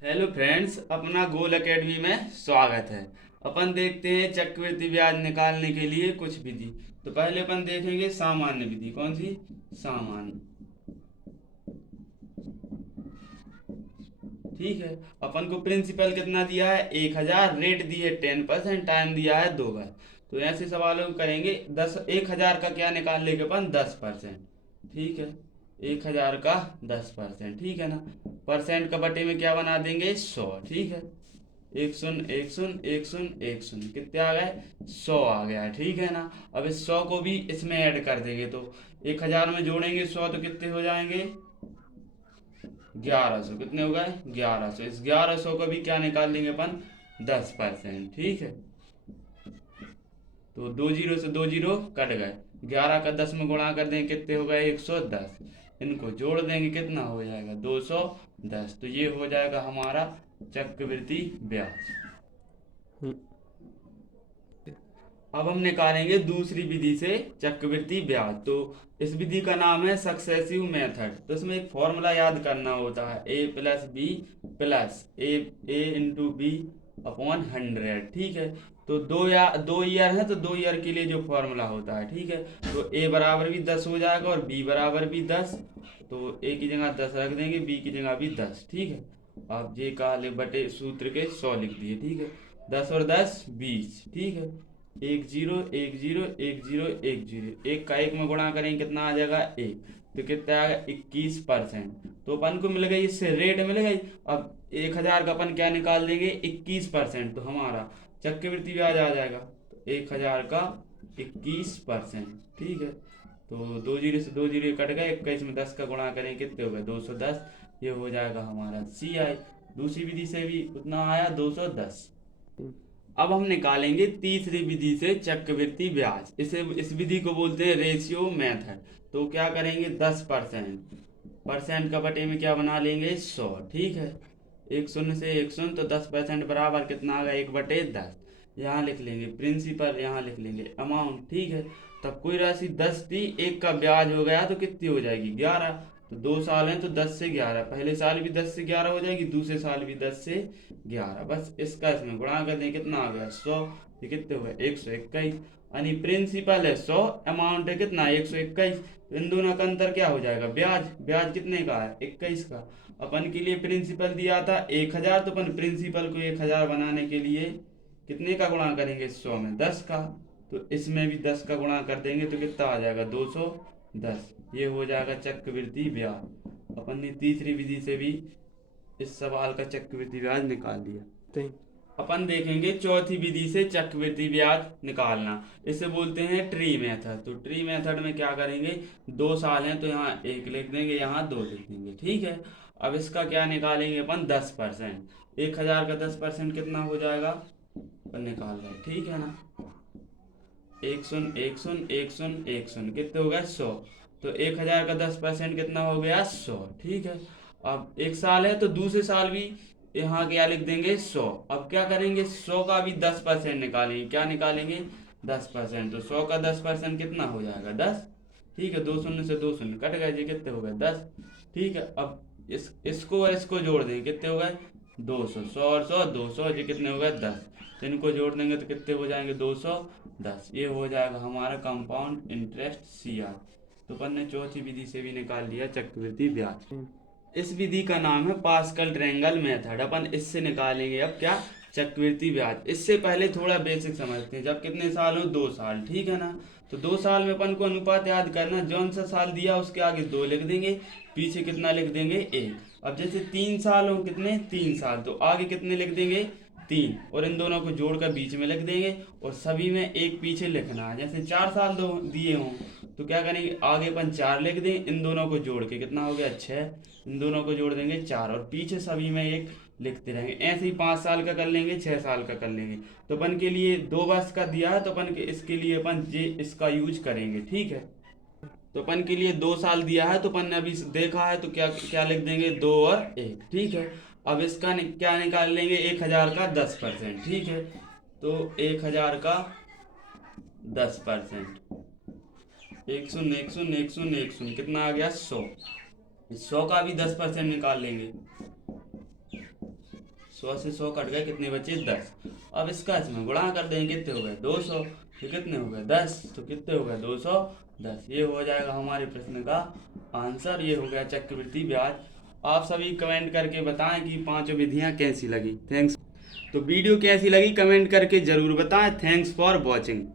Hello friends, अपना गोल academy में स्वागत है। अपन देखते हैं चक्रवृद्धि ब्याज निकालने के लिए कुछ विधि। तो पहले अपन देखेंगे सामान्य विधि। कौन सी? सामान्य। ठीक है। अपन को प्रिंसिपल कितना दिया है? 1000। रेट दी है 10%। टाइम दिया है 2 बार। तो ऐसे सवालों को करेंगे। 1000 का क्या निकाल लेंगे अपन? 10%। ठीक है। 1000 का 10%। ठीक है ना। परसेंट का बटे में क्या बना देंगे? 100। ठीक है। एक शून्य एक शून्य एक शून्य एक शून्य, कितने आ गए? 100 आ गया। ठीक है ना। अब इस 100 को भी इसमें ऐड कर देंगे तो 1000 में जोड़ेंगे 100 तो कितने हो जाएंगे? 1100। कितने हो गए? 1100। इस 1100 को भी क्या निकाल लेंगे अपन? 10%। ठीक है। तो 20 से 20 कट गए। 11 का 10 में गुणा कर देंगे, कितने हो गए? 110। इनको जोड़ देंगे, कितना हो जाएगा? 210। तो ये हो जाएगा हमारा चक्रवृद्धि ब्याज। अब हम निकालेंगे दूसरी विधि से चक्रवृद्धि ब्याज। तो इस विधि का नाम है सक्सेसिव मेथड। तो इसमें एक फॉर्मूला याद करना होता है, ए प्लस बी प्लस ए इंटू बी अपॉन 100। ठीक है। तो दो ईयर है तो 2 ईयर के लिए जो फॉर्मूला होता है। ठीक है। तो ए बराबर भी 10 हो जाएगा और बी बराबर भी 10। तो ए की जगह 10 रख देंगे, बी की जगह भी 10। ठीक है। आप जे का बटे सूत्र के 100 लिख दिए। ठीक है। 10 और 10 20। ठीक है। एक जीरो एक जीरो एक जीरो एक जीरो, एक का एक में गुणा करेंगे, कितना आ जाएगा? एक। तो कितना आ गया? 21%। तो अपन को मिल गई, इससे रेट मिल गई। अब 1000 का अपन क्या निकाल देंगे? 21%। तो हमारा चक्रवृद्धि ब्याज आ जाएगा। तो 1000 का 21%। ठीक है। तो 2 जीरो से 2 जीरो कट गए। 21 में 10 का गुणा करेंगे, कितने हो गए? 210। ये हो जाएगा हमारा सी आई। दूसरी विधि से भी उतना आया, 210। अब हम निकालेंगे तीसरी विधि से चक्रवृद्धि ब्याज। इस विधि को बोलते हैं रेशियो मेथड। तो क्या करेंगे? 10%। परसेंट का बटे में क्या बना लेंगे? 100। ठीक है। एक शून्य से एक शून्य, तो 10% बराबर कितना आ गया? 1/10। यहाँ लिख लेंगे प्रिंसिपल, यहाँ लिख लेंगे अमाउंट। ठीक है। तब कोई राशि 10 थी, एक का ब्याज हो गया तो कितनी हो जाएगी? 11। तो 2 साल हैं तो 10 से 11, पहले साल भी 10 से 11 हो जाएगी, दूसरे साल भी 10 से 11। बस इसका इसमें गुणा कर दें, कितना आ गया? 100। ये कितने हो गए? 121। यानी प्रिंसिपल है 100, अमाउंट है कितना? 121। तो इन दोनों का अंतर क्या हो जाएगा? ब्याज। ब्याज कितने का है? 21 का। अपन के लिए प्रिंसिपल दिया था 1000, तो अपन प्रिंसिपल को 1000 बनाने के लिए कितने का गुणा करेंगे? 100 में 10 का। तो इसमें भी 10 का गुणा कर देंगे तो कितना आ जाएगा? 210। ये हो जाएगा चक्रवृद्धि ब्याज। अपन ने तीसरी विधि से भी इस सवाल का चक्रवृद्धि ब्याज निकाल लिया। अपन देखेंगे चौथी विधि से चक्रवृद्धि ब्याज निकालना। इसे बोलते हैं ट्री मेथड। तो ट्री मेथड में क्या करेंगे? 2 साल हैं तो यहाँ एक लिख देंगे, यहाँ दो लिख देंगे। ठीक है। अब इसका क्या निकालेंगे अपन? 10%। 1000 का 10% कितना हो जाएगा? अपन निकाल रहे हैं। ठीक है ना। एक शून्य एक शून्य एक शून्य एक शून्य, कितने हो गए? 100। तो 1000 का 10% कितना हो गया? 100। ठीक है। अब एक साल है तो दूसरे साल भी यहाँ क्या लिख देंगे? 100। अब क्या करेंगे? 100 का भी 10% निकालेंगे। क्या निकालेंगे? 10%। तो 100 का 10% कितना हो जाएगा? 10। ठीक है। 2 शून्य से 2 शून्य कट गए जी, कितने हो गए? 10। ठीक है। अब इसको और इसको जोड़ देंगे, कितने हो गए? 200। 100 और 100 200 जी, कितने हो गए? 10। तो इनको जोड़ देंगे तो कितने हो जाएंगे? 210। ये हो जाएगा हमारा कंपाउंड इंटरेस्ट सी आर। तो अपन ने चौथी विधि से भी निकाल लिया चक्रवृद्धि ब्याज। इस विधि का नाम है पास्कल ट्रायंगल मेथड। अपन इससे निकालेंगे अब क्या? चक्रवृद्धि ब्याज। इससे पहले थोड़ा बेसिक समझते हैं। जब कितने साल हो? 2 साल। ठीक है ना। तो 2 साल में अपन को अनुपात याद करना, जौन सा साल दिया उसके आगे 2 लिख देंगे, पीछे कितना लिख देंगे? 1। अब जैसे 3 साल हो, कितने? 3 साल, तो आगे कितने लिख देंगे? 3। और इन दोनों को जोड़कर बीच में लिख देंगे और सभी में एक पीछे लिखना है। जैसे 4 साल दो दिए हों तो क्या करेंगे? आगे अपन 4 लिख दें, इन दोनों को जोड़ के कितना हो गया? 6। इन दोनों को जोड़ देंगे 4 और पीछे सभी में एक लिखते रहेंगे। ऐसे ही 5 साल का कर लेंगे, 6 साल का कर लेंगे। तो अपन के लिए 2 वर्ष का दिया है तो अपन के इसके लिए अपन जे इसका यूज करेंगे। ठीक है। तो अपन के लिए 2 साल दिया है तो अपन ने अभी देखा है तो क्या क्या लिख देंगे? 2 और 1। ठीक है। अब इसका क्या निकाल लेंगे? 1000 का 10%। ठीक है। तो 1000 का 10%, एक शून्य एक शून्य एक शून्य एक शून्य, कितना आ गया? 100। 100 का भी 10% निकाल लेंगे। 100 से 100 कट गए, कितने बचे 10। अब इसका इसमें गुणा कर देंगे, कितने हो गए 200, तो कितने हो गए 10, तो कितने हो गए 210। ये हो जाएगा हमारे प्रश्न का आंसर। ये हो गया चक्रवृद्धि ब्याज। आप सभी कमेंट करके बताएं कि पांचों विधियां कैसी लगी। थैंक्स। तो वीडियो कैसी लगी कमेंट करके ज़रूर बताएं। Thanks for watching.